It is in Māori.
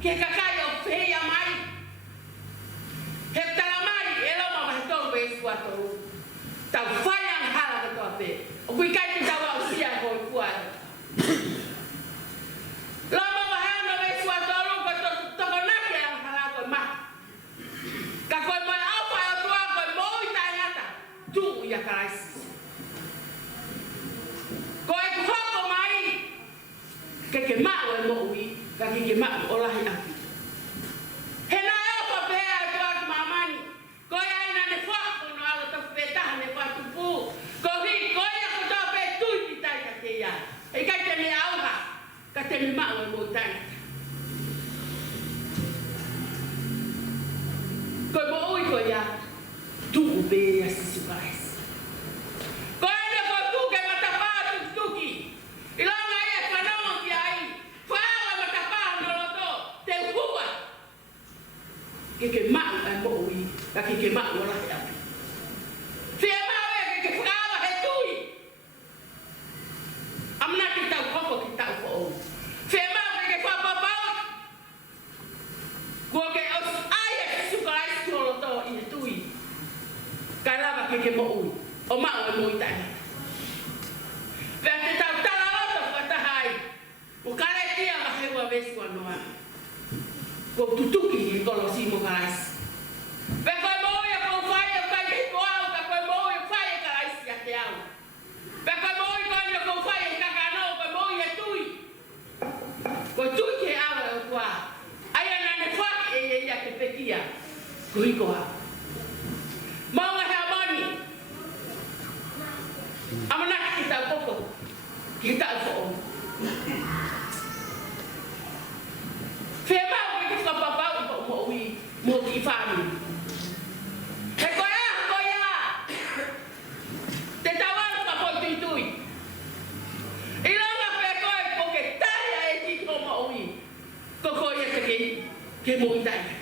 Ke kakai o whea mai. He taramai Kaki ke mak olahi api. Hena apa pea tuak mamani. Koya ina ne fak no alo ta peta ne patupu. Kohi koya ko ta pe tu kita katea. E ka te ne auha. Ka te ne mak mo tai. Ko mo ui koya. Tu be ya sisukais. Koya ne ko tu ke matapa tu ki. Ilanga ia kanong ki ai. Fala matapa no to. Te hua. Ke mak ai mo ui. Ka ke mak wala ya. Fia mau e ke fala he tui. Amna kita ko kita ko. Fia mau ke fa pa pa. Ko ke os ai e sukais ko to i tui. Kalava ke mo ui. O ma o mo itai. Vete tau tala oto kata hai. O kare tia ma hewa vesu anoa. Ko tutuki e kolosi mo karais. Ve koe mo ia ko fai o kai ke ko au ka koe mo ia fai e karais ya te au. Ve koe mo ia ko fai e kakano koe mo ia tui. Ko tui ke awa o kua. Aia nane fai e ia ke pekia. Ko hiko au. Mounga Heamoni. Amana kita poko. Kita fo. Fema o ke papa mo ui mo ti fami. He koya. Te tawal ka po tui. Ilanga pe koe poke taya e ti mo ui. Ko koya ke mo itai.